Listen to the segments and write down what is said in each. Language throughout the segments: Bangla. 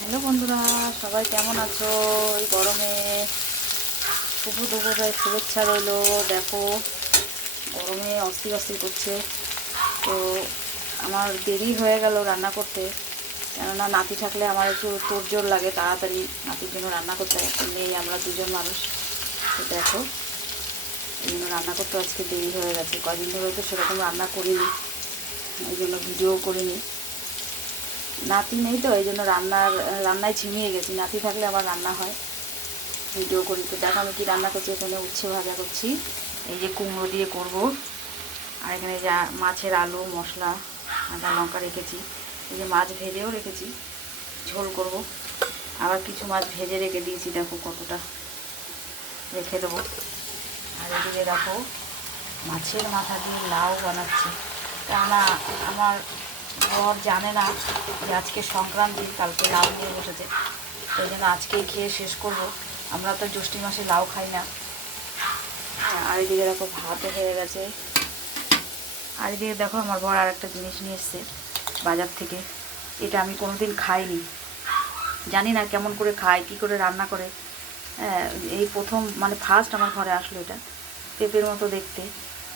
হ্যালো বন্ধুরা, সবাই কেমন আছো? এই গরমে শুভ দুপুরের শুভেচ্ছা রইলো। দেখো, গরমে অস্থির অস্থির করছে। তো আমার দেরি হয়ে গেল রান্না করতে, কেননা নাতি থাকলে আমার একটু তোড়জোড় লাগে, তাড়াতাড়ি নাতির জন্য রান্না করতে হয়। নেই, আমরা দুজন মানুষ। তো দেখো, এই জন্য রান্না করতে আজকে দেরি হয়ে গেছে। কদিন ধরে তো সেরকম রান্না করিনি, এই জন্য ভিডিও করিনি। নাতি নেই তো এই জন্য রান্নায় ঝিমিয়ে গেছি। নাতি থাকলে আবার রান্না হয়, ভিডিও করি। তো দেখো আমি কী রান্না করছি। এখানে উচ্ছে ভাজা করছি, এই যে কুমড়ো দিয়ে করব। আর এখানে যা মাছের আলু মশলা আদা লঙ্কা রেখেছি, এই যে মাছ ভেজেও রেখেছি, ঝোল করব। আবার কিছু মাছ ভেজে রেখে দিয়েছি, দেখো কতটা রেখে দেবো। আর এদিকে দেখো মাছের মাথা দিয়ে লাউ বানাচ্ছি। কেননা আমার বর জানে না যে আজকে সংক্রান্তি, কালকে লাউ নিয়ে বসেছে, সেই জন্য আজকেই খেয়ে শেষ করব। আমরা তো জ্যৈষ্ঠ মাসে লাউ খাই না। আর এদিকে দেখো ভাতও হয়ে গেছে। আর এদিকে দেখো আমার বর আর একটা জিনিস নিয়ে এসছে বাজার থেকে। এটা আমি কোনোদিন খাইনি, জানি না কেমন করে খায়, কী করে রান্না করে। হ্যাঁ, এই প্রথম মানে ফার্স্ট আমার ঘরে আসলো এটা। পেঁপের মতো দেখতে।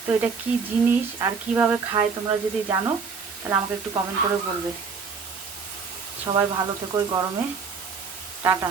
তো এটা কি জিনিস আর কিভাবে খায় তোমরা যদি জানো তাহলে আমাকে একটু কমেন্ট করে বলবে। সবাই ভালো থেকো এই গরমে। টাটা।